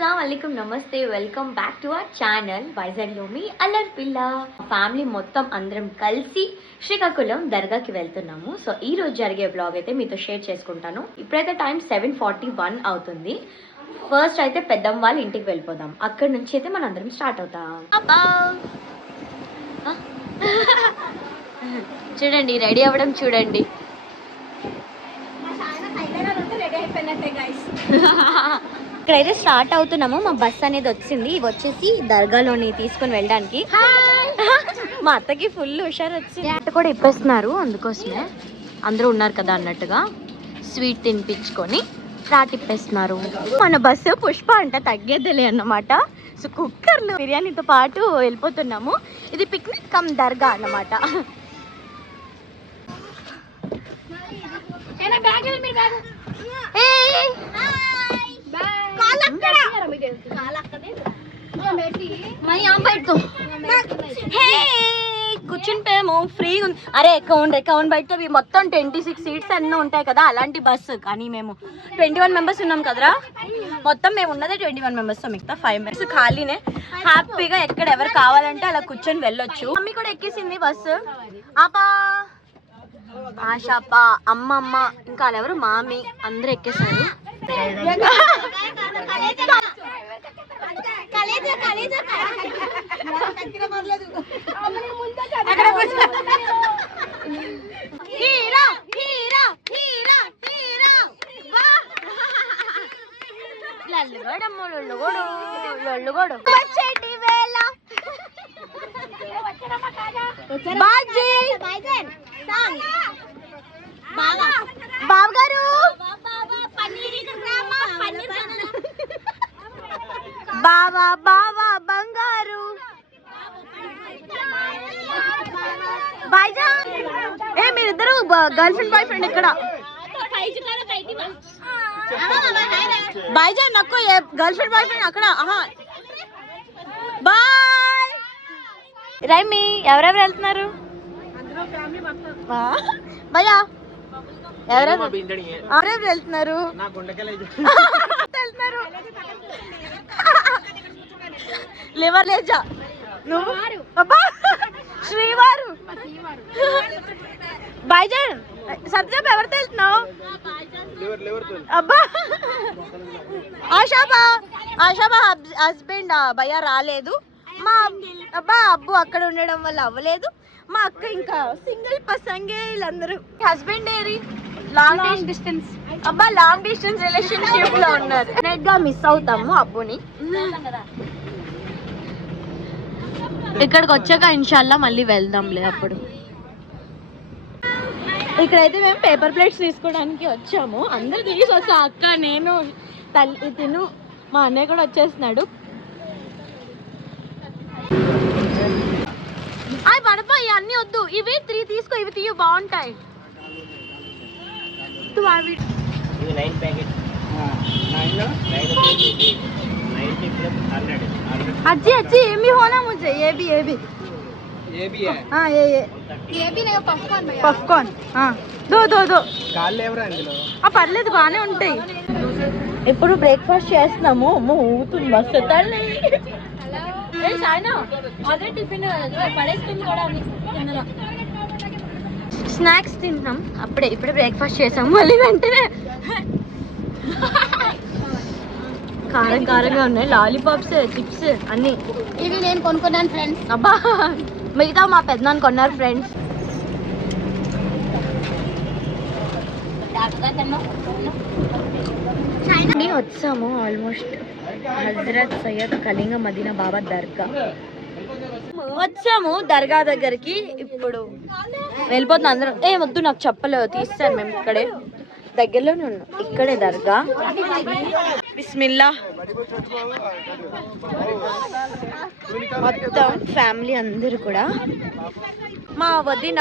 అస్సలం నమస్తే welcome back to our channel వైజాగ్లో మీ అల్లర్ పిల్ల ఫ్యామిలీ మొత్తం అందరం కలిసి శ్రీకాకుళం దర్గాకి వెళ్తున్నాము. సో ఈ రోజు జరిగే బ్లాగ్ అయితే మీతో షేర్ చేసుకుంటాను. ఇప్పుడైతే టైం సెవెన్ ఫార్టీ వన్ అవుతుంది. ఫస్ట్ అయితే పెద్దమ్మ వాళ్ళ ఇంటికి వెళ్ళిపోదాం. అక్కడ నుంచి అయితే మనం అందరం స్టార్ట్ అవుతాం? చూడండి రెడీ అవ్వడం చూడండి. ఇక్కడైతే స్టార్ట్ అవుతున్నాము. మా బస్ అనేది వచ్చింది. ఇవి వచ్చేసి దర్గాలోని తీసుకొని వెళ్ళడానికి. మా అత్తకి ఫుల్ హుషారు వచ్చింది. కూడా ఇప్పేస్తున్నారు అందుకోసమే. అందరూ ఉన్నారు కదా అన్నట్టుగా. స్వీట్ తినిపించుకొని రాటిప్పేస్తున్నారు మన బస్సు పుష్ప అంట తగ్గేదిలే అన్నమాట. సో కుక్కర్లు బిర్యానీతో పాటు వెళ్ళిపోతున్నాము. ఇది పిక్నిక్ కమ్ దర్గా అన్నమాట. ఏయ్! మరి ఫ్రీగా ఉంది. అరే అకౌంట్ అకౌంట్ బయట మొత్తం ట్వంటీ సిక్స్ సీట్స్ అన్నీ ఉంటాయి కదా అలాంటి బస్సు కానీ మేము ట్వంటీ వన్ మెంబర్స్ ఉన్నాం కదరా. మొత్తం మేము ఉన్నదే ట్వంటీ వన్ మెంబర్స్ మిగతా ఫైవ్ మెంబర్స్ ఖాళీనే. హ్యాపీగా ఎక్కడ ఎవరు కావాలంటే అలా కూర్చొని వెళ్ళొచ్చు. మమ్మీ కూడా ఎక్కేసింది బస్సు ఆపా. ఆశాప అమ్మమ్మ. ఇంకా ఎవరు? మామి. అందరూ ఎక్కేసారు హీరో హీరో హీరో హీరో లల్లుగోడమ్మ లొల్లుగోడు లొల్లుగోడు వచ్చేటి వేళ బాజీ బాబు గారు బావా బావా బంగారు. ఏ మీరిద్దరు గర్ల్ ఫ్రెండ్ బాయ్ ఫ్రెండ్ ఇక్కడ బాయ్జా నక్కు గర్ల్ ఫ్రెండ్ బాయ్ ఫ్రెండ్ అక్కడ? ఆహా. బాయ్. రైమి ఎవరెవరు వెళ్తున్నారు? భయ్యా. ఎవరెవరు? ఎవరెవరు వెళ్తున్నారు? వెళ్తున్నారు. లివర్ లేజా నువ్వు అబ్బా! శ్రీవారు. బైజన్ సబ్జెక్ట్ ఎవరితో వెళ్తున్నావు? అబ్బా! ఆశాబా ఆశాబా హస్బెండ్ భయ్య రాలేదు. మా అబ్బా అబ్బు అక్కడ ఉండడం వల్ల అవ్వలేదు. మా అక్క ఇంకా సింగిల్ పసంగే వీళ్ళందరూ. హస్బెండ్ ఏరి? లాంగ్ డిస్టెన్స్ అబ్బా లాంగ్ డిస్టెన్స్ రిలేషన్షిప్లో ఉన్నారు. నెట్గా మిస్ అవుతాము అబ్బుని. ఇక్కడికి వచ్చాక ఇన్షాల్లా మళ్ళీ వెళ్దాంలే అప్పుడు. ఇక్కడైతే మేము పేపర్ ప్లేట్స్ తీసుకోవడానికి వచ్చాము. అందరు తీసి వచ్చా అక్క నేను తల్లి తిను. మా అన్నయ్య కూడా వచ్చేస్తున్నాడు. అవి పడిపోయి అన్ని వద్దు. ఇవి త్రీ తీసుకో ఇవి తీయ బాగుంటాయి. ఇవి నైన్ ప్యాకెట్ अच्छी अच्छी ये भी होना मुझे ये भी ये పర్లేదు బాగానే ఉంటాయి. ఇప్పుడు బ్రేక్ఫాస్ట్ చేస్తున్నాము? ఊతుంది మస్తు స్నాక్స్ తిన్నాం అప్పుడే ఇప్పుడే బ్రేక్ఫాస్ట్ చేసాము మళ్ళీ వెంటనే కారం కారంగా ఉన్నాయి. లాలీపాప్స్ చిప్స్ అన్నీ. ఇవి నేను కొనుక్కున్నాను ఫ్రెండ్స్. అబ్బా! మిగతా మా పెద్దనాన్న కొన్నారు ఫ్రెండ్స్. వచ్చాము ఆల్మోస్ట్. హజరత్ సయ్యద్ కళింగ మదీనా బాబా దర్గా. వచ్చాము దర్గా దగ్గరికి. ఇప్పుడు వెళ్ళిపోతున్నాం అందరం. ఏ వద్దు నాకు చెప్పలేదు. తీస్తాను మేము ఇక్కడే. దగ్గరలోనే ఉన్నాం. ఇక్కడే దర్గా. బిస్మిల్లా. మొత్తం ఫ్యామిలీ అందరూ కూడా మా వదిన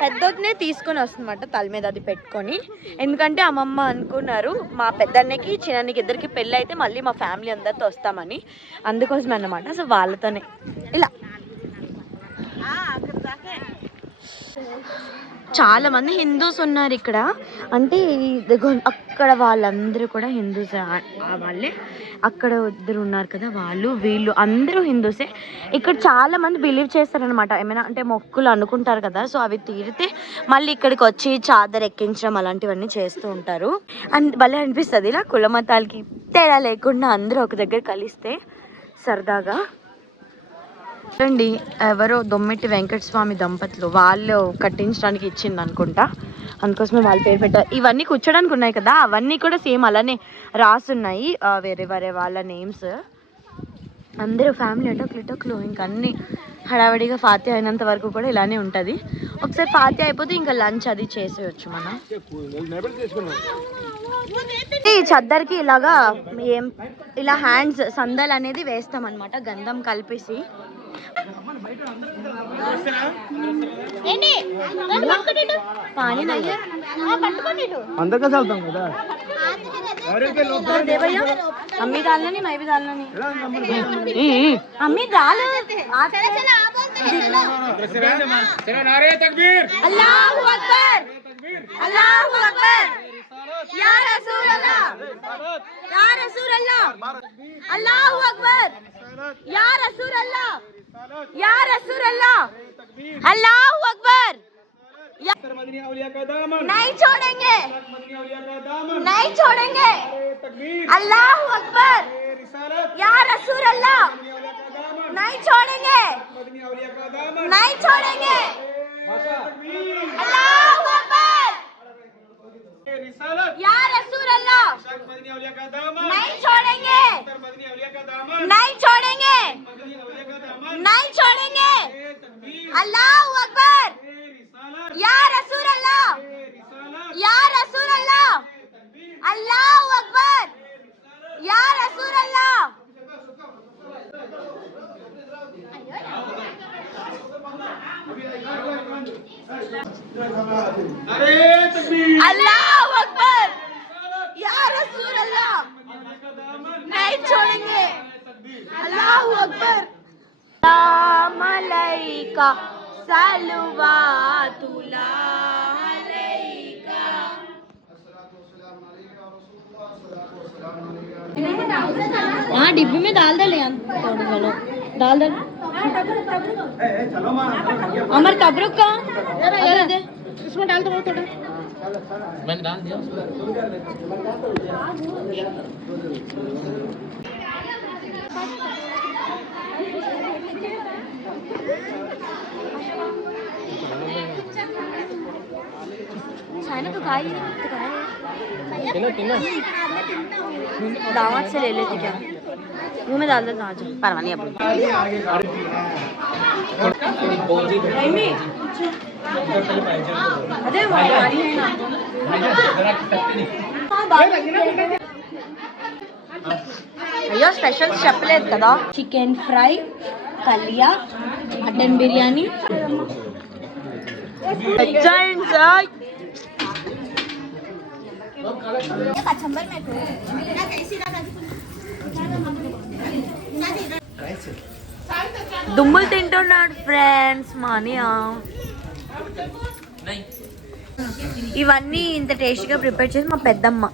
పెద్దొదినే తీసుకొని వస్తుందన్నమాట తల మీద అది పెట్టుకొని. ఎందుకంటే అమ్మమ్మ అనుకున్నారు మా పెద్దన్నకి చిన్నకి ఇద్దరికి పెళ్ళి అయితే మళ్ళీ మా ఫ్యామిలీ అందరితో వస్తామని. అందుకోసం అన్నమాట సో వాళ్ళతోనే. ఇలా. చాలా మంది హిందూస్ ఉన్నారు ఇక్కడ. అంటే అక్కడ వాళ్ళందరూ కూడా హిందూస్ వాళ్ళే. అక్కడ ఇద్దరు ఉన్నారు కదా వాళ్ళు వీళ్ళు అందరూ హిందూసే. ఇక్కడ చాలా మంది బిలీవ్ చేస్తారనమాట ఏమైనా అంటే మొక్కులు అనుకుంటారు కదా సో అవి తీరితే మళ్ళీ ఇక్కడికి వచ్చి చాదర్ ఎక్కించడం అలాంటివన్నీ చేస్తూ ఉంటారు. అండ్ భలే అనిపిస్తుంది ఇలా కుల మతాలకి తేడా లేకుండా అందరూ ఒక దగ్గర కలిస్తే సరదాగా. చూడండి ఎవరో దొమ్మెట్టి వెంకటస్వామి దంపతులు వాళ్ళు కట్టించడానికి ఇచ్చింది అనుకుంటా. అందుకోసమే వాళ్ళ పేరు పెట్టారు ఇవన్నీ కూర్చోడానికి ఉన్నాయి కదా అవన్నీ కూడా సేమ్ అలానే రాసున్నాయి. వేరే వేరే వాళ్ళ నేమ్స్. అందరూ ఫ్యామిలీ అటోక్లు ఇటోక్లు ఇంకా అన్ని హడావిడిగా ఫాతి అయినంత వరకు కూడా ఇలానే ఉంటుంది. ఒకసారి ఫాతి అయిపోతే ఇంకా లంచ్ అది చేసేయచ్చు మనం. ఈ చద్దరికి ఇలాగా ఏం ఇలా హ్యాండ్స్ సందల్ అనేది వేస్తామన్నమాట గంధం కలిపేసి. అందరు కలిసి వెళ్తాం కదా? అమ్మి దాల్లని మైవి దాల్లని అమ్మి దాలు. అల్లాహు అక్బర్. అల్లాహు అక్బర్. యా రసూల్ అల్లాహ్ యా రసూల్ అల్లాహ్ అల్లాహు అక్బర్. యా రసూల్ అల్లాహ్ या रसूल अल्लाह अल्लाह अकबर नहीं छोड़ेंगे। नहीं छोड़ेंगे। अल्लाह अकबर। या रसूल अल्लाह नहीं छोड़ेंगे। नहीं अल्लाह अकबर। या रसूल अल्लाह नहीं छोड़ेंगे। अल्लाह अकबर। सलाम अलैका। सलवातुल्लाह अलैका। हाँ डिब्बी में डाल दे ले चलो डाल। दे अमर कब्र का? इसमें डाल दो थोड़ा। मैंने डाल दिया चाइना तो खाई तो खाई तिनो तिनो दावत से ले लेती क्या? मुँह में डाल देता आज परवानी अब। अरे वारी आहे ना? अय्या स्पेशल चपले आहेत कदा? चिकन फ्राय कालिया मटन बिर्याणी काय దుమ్ములు తింటున్నాడు ఫ్రెండ్స్ మానియా. ఇవన్నీ ఇంత టేస్టీగా ప్రిపేర్ చేసి మా పెద్దమ్మ.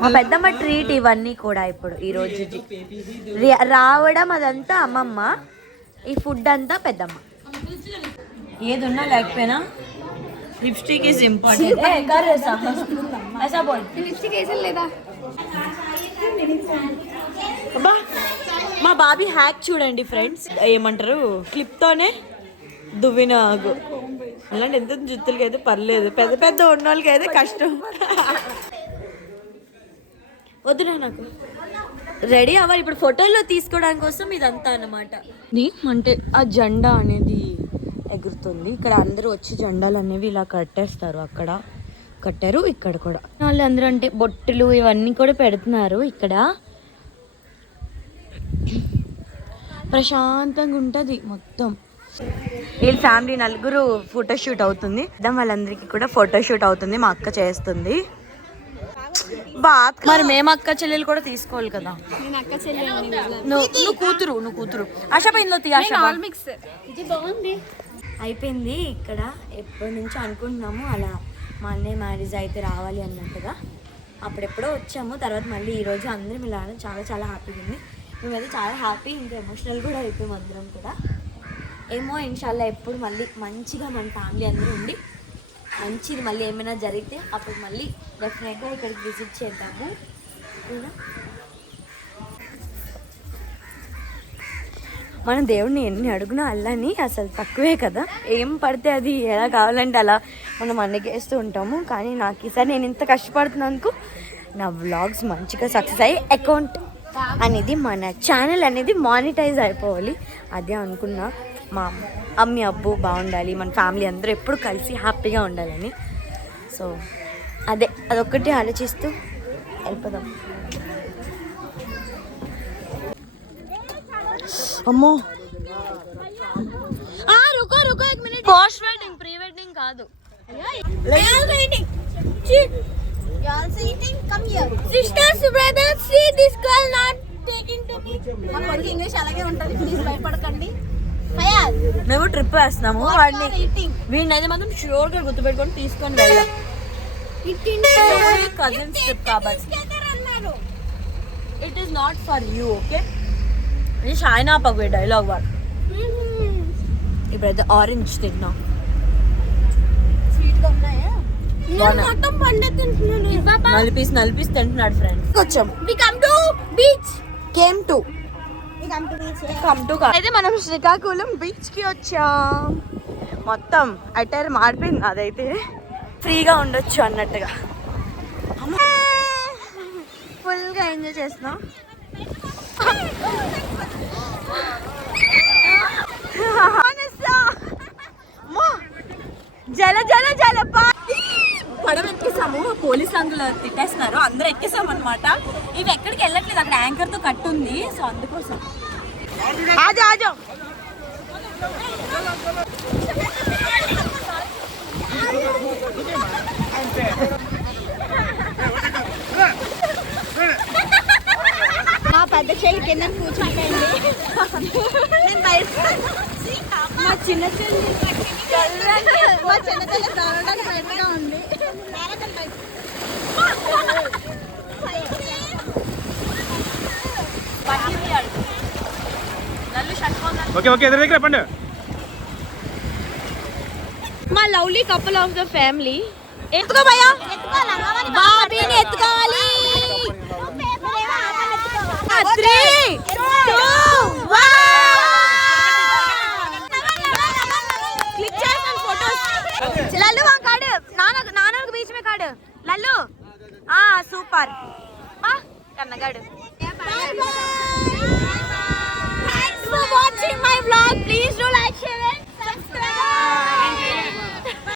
మా పెద్దమ్మ ట్రీట్ ఇవన్నీ కూడా ఇప్పుడు ఈ రోజు. రావడం అదంతా అమ్మమ్మ ఈ ఫుడ్ అంతా పెద్దమ్మ. ఏది ఉన్నా లేకపోయినా లిప్స్టిక్ ఇంపార్టెంట్ లిప్స్టిక్ మా బాబీ హ్యాక్ చూడండి ఫ్రెండ్స్ ఏమంటారు? క్లిప్తోనే దువ్విన అలాంటి ఎంత జుత్తులకి అయితే పర్లేదు. పెద్ద పెద్ద ఉన్న వాళ్ళకి అయితే కష్టం. వద్దురా నాకు. రెడీ అవ్వాలి. ఇప్పుడు ఫోటోల్లో తీసుకోవడానికి కోసం ఇదంతా అన్నమాట. అంటే ఆ జెండా అనేది ఎగురుతుంది. ఇక్కడ అందరూ వచ్చి జెండాలు అనేవి ఇలా కట్టేస్తారు. అక్కడ కట్టారు ఇక్కడ కూడా. వాళ్ళు అందరూ అంటే బొట్టులు ఇవన్నీ కూడా పెడుతున్నారు. ఇక్కడ ప్రశాంతంగా ఉంటుంది మొత్తం. వీళ్ళ ఫ్యామిలీ నలుగురు ఫోటోషూట్ అవుతుంది. దాని వాళ్ళందరికీ కూడా ఫోటోషూట్ అవుతుంది. మా అక్క చేస్తుంది. మరి మేము అక్క చెల్లెలు కూడా తీసుకోవాలి కదా. నేను అక్క చెల్లి నువ్వు కూతురు నువ్వు కూతురు. ఆశ ఇందులో తీ బాగుంది. అయిపోయింది. ఇక్కడ ఎప్పటి నుంచో అనుకుంటున్నాము. అలా మా అన్నయ్య మ్యారేజ్ అయితే రావాలి అన్నట్టుగా. అప్పుడెప్పుడో వచ్చాము. తర్వాత మళ్ళీ ఈరోజు అందరం ఇలా చాలా చాలా హ్యాపీగా ఉంది. మేమైతే చాలా హ్యాపీ ఇంకా ఎమోషనల్ కూడా అయిపోయాం అందరం కూడా. ఏమో ఇన్షాల్లో ఎప్పుడు మళ్ళీ మంచిగా మన ఫ్యామిలీ అందరూ ఉండి మంచిది మళ్ళీ ఏమైనా జరిగితే అప్పుడు మళ్ళీ డెఫినెట్గా ఇక్కడికి విజిట్ చేద్దాము. మన దేవుడిని ఎన్ని అడుగునా అల్లని అసలు తక్కువే కదా. ఏం పడితే అది ఎలా కావాలంటే అలా మనం అన్నకేస్తూ ఉంటాము. కానీ నాకు ఈసారి నేను ఇంత కష్టపడుతున్నందుకు నా వ్లాగ్స్ మంచిగా సక్సెస్ అయ్యి అకౌంట్ అనేది మన ఛానల్ అనేది మానిటైజ్ అయిపోవాలి. అదే అనుకున్నా. మా అమ్మి అబ్బు బాగుండాలి. మన ఫ్యామిలీ అందరూ ఎప్పుడు కలిసి హ్యాపీగా ఉండాలని. సో అదే అదొక్కటి ఆలోచిస్తూ వెళ్ళిపోదాం. అమ్మో. రుకో రుకో పోస్ట్ వెడ్డింగ్ ప్రీ వెడ్డింగ్ కాదు. sisters brothers see this girl not taking to me మా కొడుకు ఇంగ్లీష్ అలాగే ఉంటది ప్లీజ్ భయపడకండి ఫయాజ్ మేము ట్రిప్ వేస్తున్నాము వాడిని ఈటింగ్ వీడిని అయితే మాత్రం షూర్ గా గుర్తుపెట్టుకొని తీసుకొని వెళ్దాం కజిన్స్ ట్రిప్ కాబట్టి అన్నారు it is not for you okay ఇది షాయినా పగవే డైలాగ్ వాడు ఇప్పుడైతే ఆరెంజ్ తిన్నాం నలిపీస్ నలిపీస్ తింటున్నాడు ఫ్రెండ్స్ వచ్చాం we come to beach came to we come to beach come to అయితే మనం శ్రీకాకుళం బీచ్కి వచ్చాం. మొత్తం అటైర్ మారిపోయింది అదైతే. ఫ్రీగా ఉండొచ్చు అన్నట్టుగా. ఫుల్గా ఎంజాయ్ చేస్తున్నాం. జల జల జల పడవ ఎక్కేసాము పోలీస్ అంకులు తిట్టేస్తున్నారు. అందరూ ఎక్కేసాం అనమాట ఇవి ఎక్కడికి వెళ్ళట్లేదు. అక్కడ యాంకర్తో కట్టు ఉంది. సో అందుకోసం. ఆజో ఆజో. మా పెద్ద చెల్లి కింద నేను బయట మా చిన్న చెల్లి మా చిన్న చెల్లి బయటగా ఉంది ఓకే ఓకే ఎదురు దగ్గర పండు. మా lovely couple of the family. ఎత్తుకో భయ్యా. బాబీని ఎత్తుకోవాలి.